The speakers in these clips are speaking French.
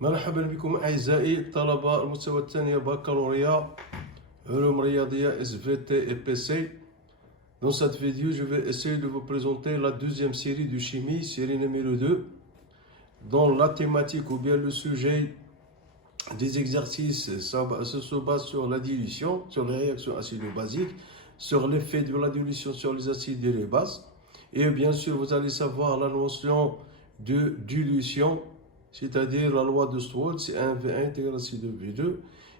مرحبا بكم أعزائي طلبة المستوى الثاني بكالوريا علوم رياضية SVT et PC. Dans cette vidéo, je vais essayer de vous présenter la deuxième série de chimie, série numéro 2, dont la thématique ou bien le sujet des exercices se base sur la dilution, sur les réactions acido-basiques, sur l'effet de la dilution sur les acides et les bases. Et bien sûr, vous allez savoir la notion de dilution, c'est-à-dire la loi de Stolz, c'est 1V1 égale C2V2.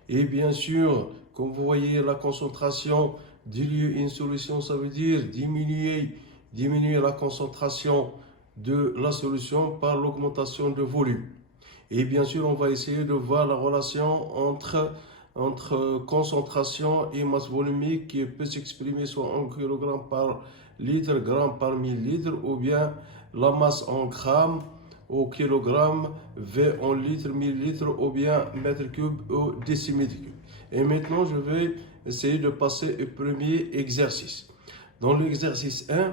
Et bien sûr, comme vous voyez, la concentration diluer une solution, ça veut dire diminuer la concentration de la solution par l'augmentation de volume. Et bien sûr, on va essayer de voir la relation entre concentration et masse volumique qui peut s'exprimer soit en kg par litre, gramme par millilitre, ou bien la masse en grammes au kilogramme, V en litres, millilitres, ou bien mètre cube au décimètre cube. Et maintenant, je vais essayer de passer au premier exercice. Dans l'exercice 1,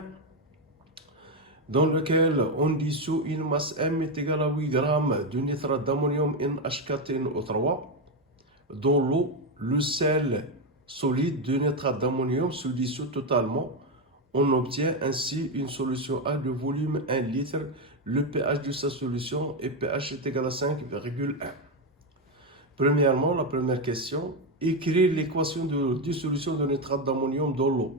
dans lequel on dissout une masse M est égale à 8 grammes de nitrate d'ammonium NH4NO3 dans l'eau, le sel solide de nitrate d'ammonium se dissout totalement. On obtient ainsi une solution A de volume 1 litre. Le pH de sa solution est pH est égal à 5,1. Premièrement, la première question, écrire l'équation de dissolution de nitrate d'ammonium dans l'eau.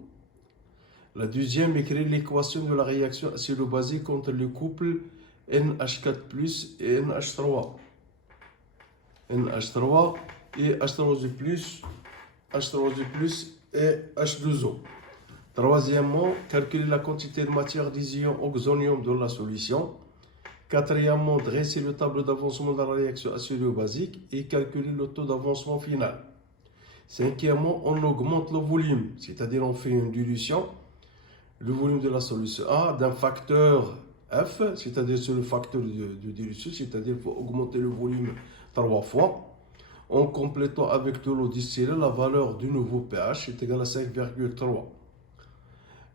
La deuxième, écrire l'équation de la réaction acido-basique entre le couple NH4+ et NH3. NH3 et H3+, H3+ et H2O. Troisièmement, calculer la quantité de matière des ions oxonium dans la solution. Quatrièmement, dresser le tableau d'avancement de la réaction acido-basique et calculer le taux d'avancement final. Cinquièmement, on augmente le volume, c'est-à-dire on fait une dilution. Le volume de la solution A d'un facteur F, c'est-à-dire c'est le facteur de dilution, c'est-à-dire qu'il faut augmenter le volume 3 fois. En complétant avec de l'eau distillée, la valeur du nouveau pH est égale à 5,3.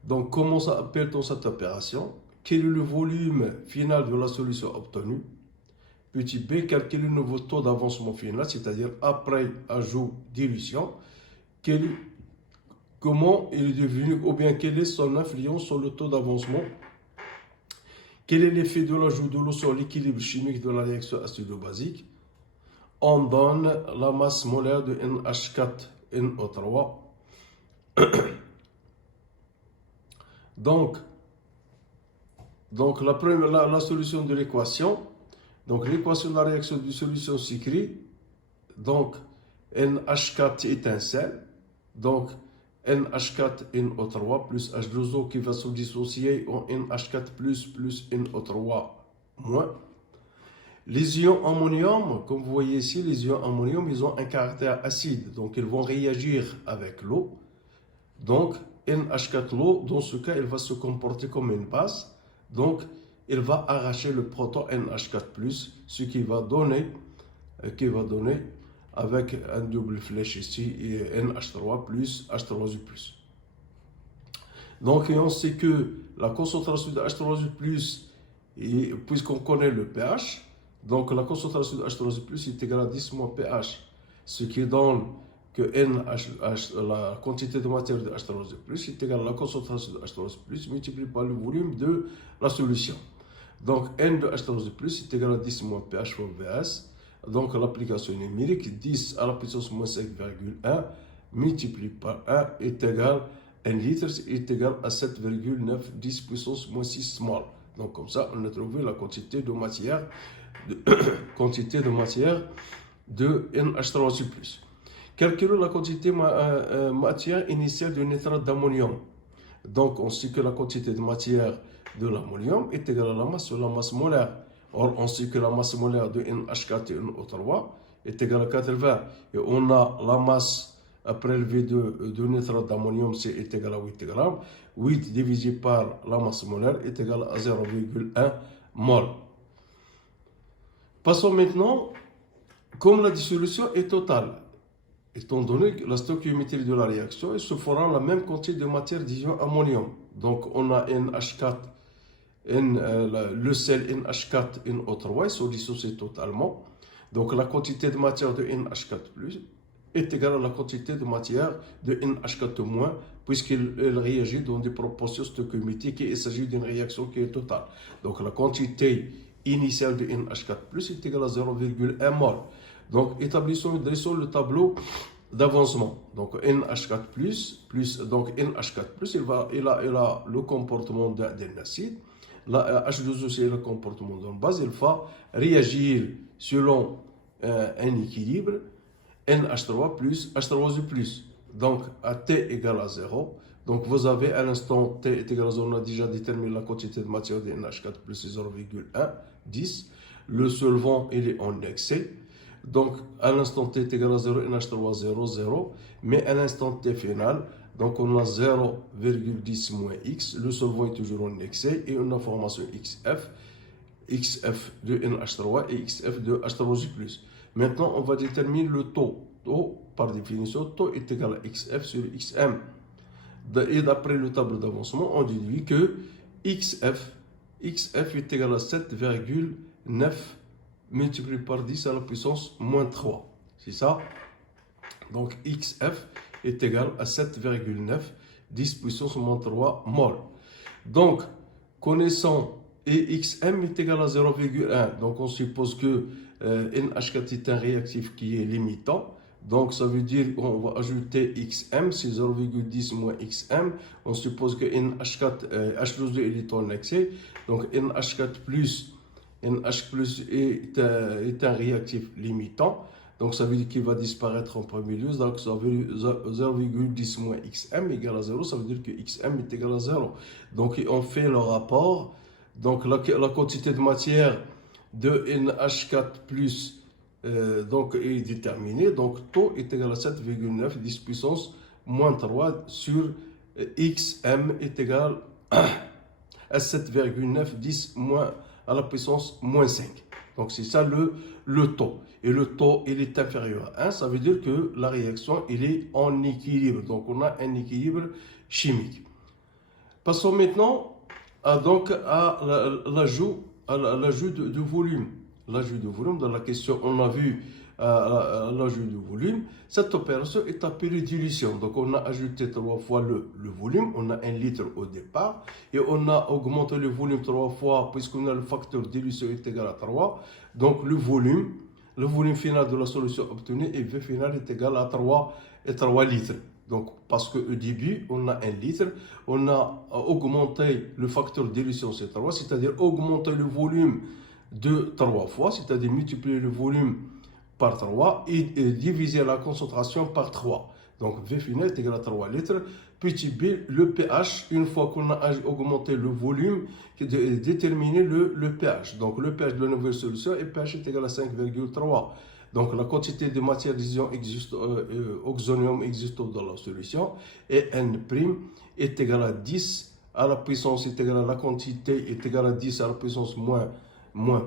Donc, comment appelle-t-on cette opération? Quel est le volume final de la solution obtenue? Petit b, calculer le nouveau taux d'avancement final, c'est-à-dire après ajout dilution. Comment il est devenu, ou bien quelle est son influence sur le taux d'avancement? Quel est l'effet de l'ajout de l'eau sur l'équilibre chimique de la réaction acido-basique? On donne la masse molaire de NH4NO3. Donc la solution de l'équation. Donc l'équation de la réaction de solution s'écrit. Donc NH4 est un sel. Donc NH4NO3 plus H2O qui va se dissocier en NH4 plus NO3 moins. Les ions ammonium, comme vous voyez ici, les ions ammonium, ils ont un caractère acide. Donc ils vont réagir avec l'eau. Donc NH4, l'eau, dans ce cas, il va se comporter comme une base. Donc, il va arracher le proton NH4+, ce qui va donner avec un double flèche ici, NH3 plus H3+. Donc, on sait que la concentration de H3+, puisqu'on connaît le pH, donc la concentration de H3+ est égale à 10 moins pH, ce qui donne que la quantité de matière de H3+ est égale à la concentration de H3+ multiplié par le volume de la solution. Donc N de H3+ est égal à 10 moins pH fois VS. Donc l'application numérique, 10 à la puissance moins 5,1 multiplié par 1 est égal à 1 litre est égal à 7,9 10 puissance moins 6 mol. Donc comme ça, on a trouvé la quantité de matière de NH3+. Calculer la quantité de matière initiale de nitrate d'ammonium. Donc, on sait que la quantité de matière de l'ammonium est égale à la masse sur la masse molaire. Or, on sait que la masse molaire de NH4 et NO3 est égale à 80. Et on a la masse à prélever de nitrate d'ammonium, c'est égal à 8 grammes. 8 divisé par la masse molaire est égal à 0,1 mol. Passons maintenant, comme la dissolution est totale. Étant donné la stoichiométrie de la réaction, il se fera la même quantité de matière d'ion ammonium. Donc on a NH4, le sel NH4NO3 se dissocie totalement. Donc la quantité de matière de NH4 est égale à la quantité de matière de NH4-, puisqu'il réagit dans des proportions stoichiométriques et il s'agit d'une réaction qui est totale. Donc la quantité initiale de NH4+ est égale à 0,1 mol. Donc dressons le tableau d'avancement. Donc NH4+, donc NH4+, il a le comportement d'un acide. La H2O, c'est le comportement d'une base. Il va réagir selon un équilibre NH3 plus H3O+. Donc à T égale à 0. Donc vous avez à l'instant T est égal à 0, on a déjà déterminé la quantité de matière de NH4+, c'est 0,1, 10. Le solvant, il est en excès. Donc à l'instant T est égal à 0, NH3, 0, 0. Mais à l'instant T final, donc on a 0,10 moins X. Le solvant est toujours en excès et on a formation XF. XF de NH3 et XF de H3O+. Maintenant, on va déterminer le taux. Taux, par définition, taux est égal à XF sur XM. Et d'après le tableau d'avancement, on déduit que XF est égal à 7,9 multiplié par 10 à la puissance moins 3. C'est ça? Donc XF est égal à 7,9 10 puissance moins 3 mol. Donc, connaissant et XM est égal à 0,1. Donc on suppose que NH4 est un réactif qui est limitant. Donc ça veut dire qu'on va ajouter XM, c'est 0,10 moins XM. On suppose que NH4, H2O est en excès. Donc NH4+, est un réactif limitant. Donc ça veut dire qu'il va disparaître en premier lieu. Donc ça veut dire 0,10 moins XM égale à 0. Ça veut dire que XM est égal à 0. Donc on fait le rapport. Donc la quantité de matière de NH4+ donc est déterminée. Donc taux est égal à 7,9 10 puissance moins 3 sur XM est égal à 7,9 10 moins à la puissance moins 5. Donc c'est ça le taux. Et le taux, il est inférieur à 1. Ça veut dire que la réaction, il est en équilibre. Donc on a un équilibre chimique. Passons maintenant à l'ajout de volume. L'ajout de volume, dans la question, on a vu l'ajout de volume. Cette opération est appelée dilution. Donc on a ajouté 3 fois le volume. On a 1 litre au départ. Et on a augmenté le volume 3 fois, puisqu'on a le facteur dilution est égal à 3. Donc le volume final de la solution obtenue et V final est égal à 3 litres. Donc, parce qu'au début, on a 1 litre, on a augmenté le facteur de dilution, c'est 3, c'est-à-dire augmenter le volume de 3 fois, c'est-à-dire multiplier le volume par 3 et diviser la concentration par 3. Donc, V final est égal à 3 litres. Petit b, le pH, une fois qu'on a augmenté le volume, déterminer le pH. Donc, le pH de la nouvelle solution et pH est égal à 5,3. Donc la quantité de matière d'ion oxonium existante dans la solution et N' est égal à 10 à la puissance est égale à la quantité est égale à 10 à la puissance moins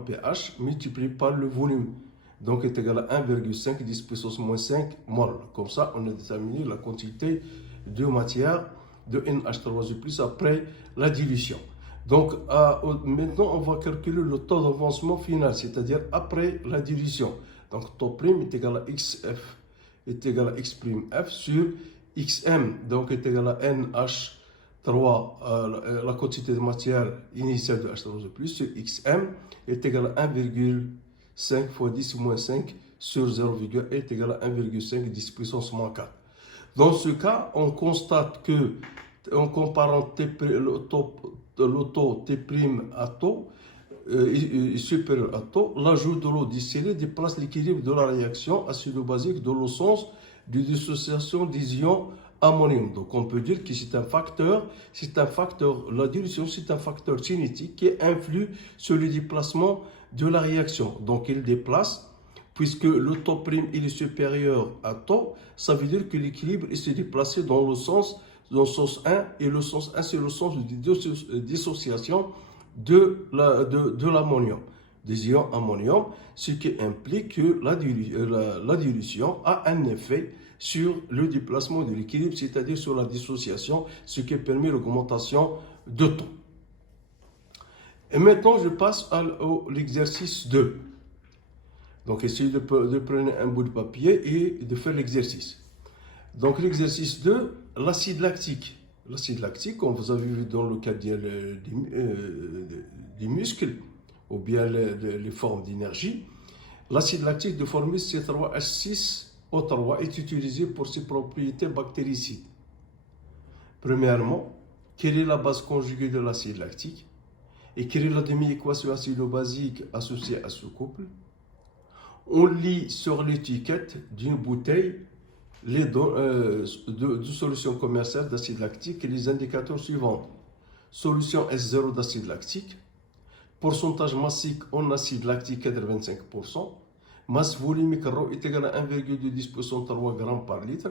pH multiplié par le volume. Donc est égal à 1,5 10 puissance moins 5 mol. Comme ça, on a déterminé la quantité de matière de NH3+ après la dilution. Donc maintenant, on va calculer le taux d'avancement final, c'est-à-dire après la dilution. Donc, taux prime est égal à XF est égal à X'(F) sur XM, donc est égal à NH3, la quantité de matière initiale de H3O+, sur XM est égal à 1,5 fois 10 moins 5 sur 0,1 est égal à 1,5 10 puissance moins 4. Dans ce cas, on constate que, en comparant le taux T' à taux, supérieur à taux, l'ajout de l'eau distillée déplace l'équilibre de la réaction acido-basique dans le sens de dissociation des ions ammonium. Donc on peut dire que c'est un facteur, la dilution c'est un facteur cinétique qui influe sur le déplacement de la réaction. Donc il déplace, puisque le taux prime il est supérieur à taux, ça veut dire que l'équilibre est se déplacé dans le sens 1, et le sens 1 c'est le sens de dissociation de l'ammonium, des ions ammonium, ce qui implique que la dilution a un effet sur le déplacement de l'équilibre, c'est-à-dire sur la dissociation, ce qui permet l'augmentation de taux. Et maintenant, je passe à l'exercice 2. Donc essayez de prendre un bout de papier et de faire l'exercice. Donc l'exercice 2, l'acide lactique. L'acide lactique, comme vous avez vu dans le cas des muscles ou bien les formes d'énergie, l'acide lactique de formule C3H6O3 est utilisé pour ses propriétés bactéricides. Premièrement, quelle est la base conjuguée de l'acide lactique et quelle est la demi-équation acido-basique associée à ce couple? On lit sur l'étiquette d'une bouteille de solution commerciale d'acide lactique et les indicateurs suivants. Solution S0 d'acide lactique, pourcentage massique en acide lactique 85%, masse volumique ρ est égale à 1,2 3 g par litre,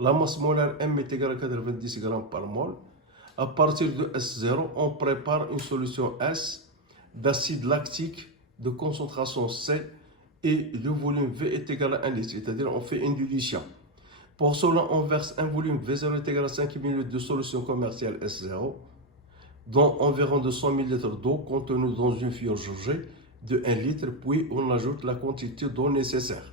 la masse molaire M est égale à 90 g par mol. À partir de S0, on prépare une solution S d'acide lactique de concentration C et le volume V est égal à 1 litre, c'est-à-dire on fait une dilution. Pour cela, on verse un volume V0 est égal à 5 ml de solution commerciale S0 dans environ 200 ml d'eau contenue dans une fiole jaugée de 1 litre, puis on ajoute la quantité d'eau nécessaire.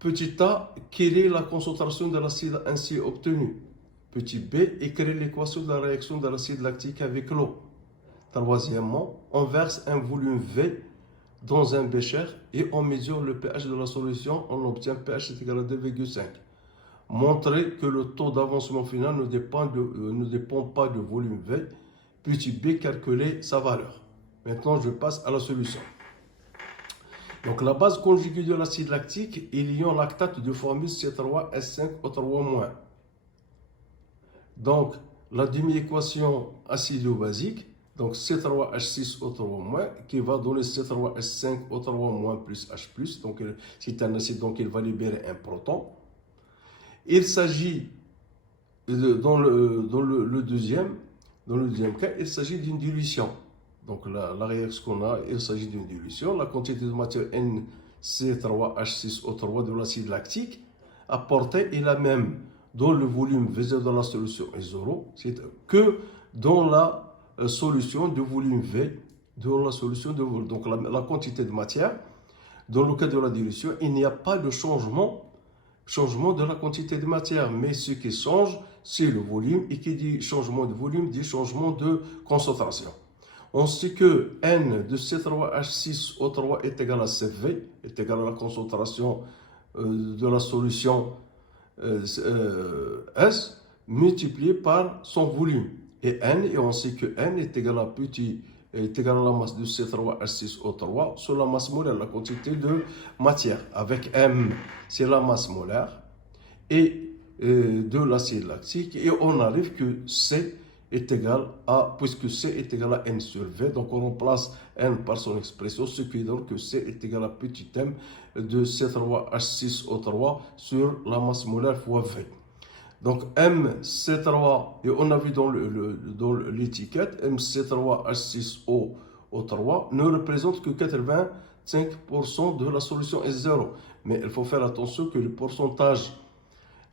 Petit a, quelle est la concentration de l'acide ainsi obtenue? Petit b, écrire l'équation de la réaction de l'acide lactique avec l'eau. Troisièmement, on verse un volume V dans un bécher et on mesure le pH de la solution, on obtient pH est égal à 2,5. Montrer que le taux d'avancement final ne dépend pas du volume V. Petit b, calculer sa valeur. Maintenant, je passe à la solution. Donc, la base conjuguée de l'acide lactique est l'ion lactate de formule C3H5O3-. Donc, la demi-équation acido-basique, donc C3H6O3- qui va donner C3H5O3- plus H+. Donc, c'est un acide, donc il va libérer un proton. Il s'agit, dans le deuxième cas, il s'agit d'une dilution. Donc, la réaction qu'on a, il s'agit d'une dilution. La quantité de matière NC3H6O3 de l'acide lactique apportée est la même dans le volume V0 de la solution S0 que dans la solution de volume V dans la solution de volume. Donc, la quantité de matière, dans le cas de la dilution, il n'y a pas de changement de la quantité de matière, mais ce qui change, c'est le volume, et qui dit changement de volume, dit changement de concentration. On sait que N de C3H6O3 est égal à CV, est égal à la concentration de la solution S multiplié par son volume. Et on sait que N est égal à la masse de C3H6O3 sur la masse molaire, la quantité de matière. Avec M, c'est la masse molaire et de l'acide lactique. Et on arrive que C est égal à, puisque C est égal à N sur V, donc on remplace N par son expression, ce qui donne que C est égal à petit m de C3H6O3 sur la masse molaire fois V. Donc MC3, et on a vu dans l'étiquette, MC3H6O3 ne représente que 85% de la solution S0. Mais il faut faire attention que le pourcentage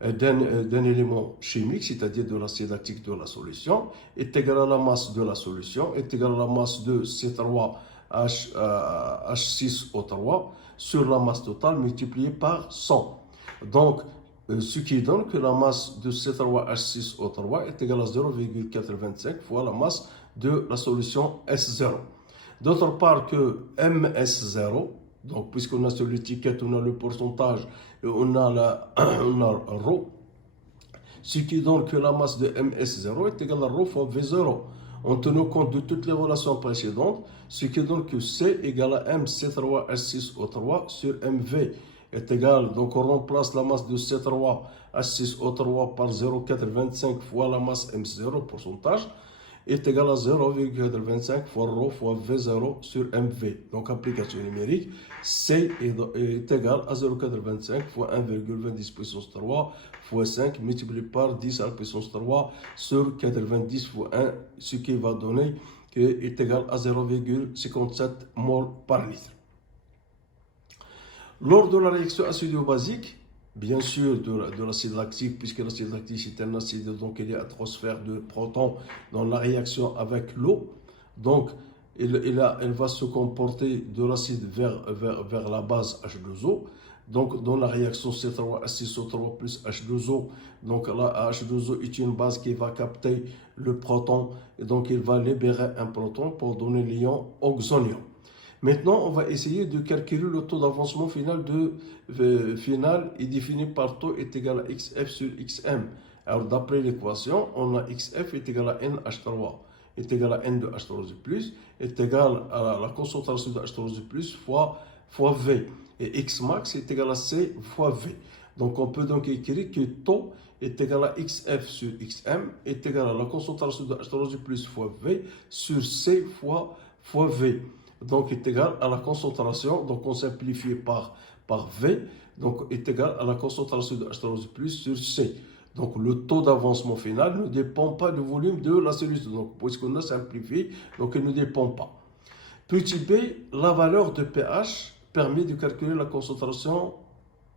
d'un élément chimique, c'est-à-dire de l'acide lactique de la solution, est égal à la masse de la solution, est égal à la masse de C3H6O3 sur la masse totale multipliée par 100. Donc, ce qui donne que la masse de C3H6O3 est égale à 0,85 fois la masse de la solution S0. D'autre part que MS0, donc puisqu'on a sur l'étiquette, on a le pourcentage et on a ρ, ce qui donne que la masse de MS0 est égale à ρ fois V0. En tenant compte de toutes les relations précédentes, ce qui donne que C égale à MC3H6O3 sur MV est égal, donc on remplace la masse de C3H6O3 par 0,425 fois la masse M0, pourcentage, est égal à 0,425 fois ρ fois V0 sur MV. Donc application numérique, C est égal à 0,425 fois 1,20 puissance 3 fois 5 multiplié par 10 à la puissance 3 sur 90 fois 1, ce qui va donner que est égal à 0,57 mol par litre. Lors de la réaction acido-basique, bien sûr de l'acide lactique, puisque l'acide lactique c'est un acide, donc il y a atmosphère de protons dans la réaction avec l'eau. Donc elle va se comporter de l'acide vers la base H2O. Donc, dans la réaction C3H6O3 plus H2O, donc la H2O est une base qui va capter le proton, et donc il va libérer un proton pour donner l'ion oxonium. Maintenant, on va essayer de calculer le taux d'avancement final final est défini par taux est égal à XF sur XM. Alors, d'après l'équation, on a XF est égal à NH3 est égal à N de H3+, est égal à la concentration de H3+ fois V. Et X max est égal à C fois V. Donc, on peut donc écrire que taux est égal à XF sur XM est égal à la concentration de H3+ fois V sur C fois V. Donc, est égal à la concentration, donc on simplifie par V, donc est égal à la concentration de H3+ sur C. Donc, le taux d'avancement final ne dépend pas du volume de la cellule. Donc, puisqu'on a simplifié, donc il ne dépend pas. Petit b, la valeur de pH permet de calculer la concentration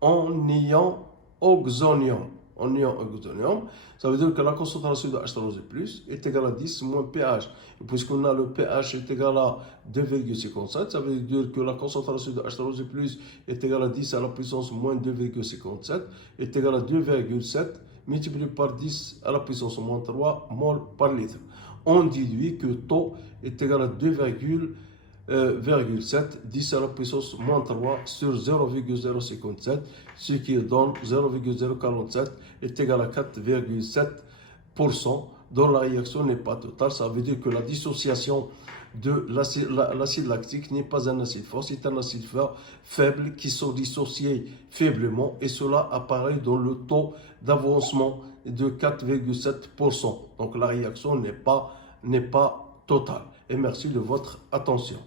en ion oxonium. En ion oxonium, ça veut dire que la concentration de H3+ est égale à 10 moins pH. Et puisqu'on a le pH est égal à 2,57, ça veut dire que la concentration de H3+ est égale à 10 à la puissance moins 2,57 est égale à 2,7 multiplié par 10 à la puissance moins 3 mol par litre. On déduit que taux est égal à 2,7 10 à la puissance moins 3 sur 0,057, ce qui donne 0,047 est égal à 4,7%, dont la réaction n'est pas totale. Ça veut dire que la dissociation de l'acide lactique n'est pas un acide fort, c'est un acide faible qui sont dissociés faiblement et cela apparaît dans le taux d'avancement de 4,7%. Donc la réaction n'est pas totale. Et merci de votre attention.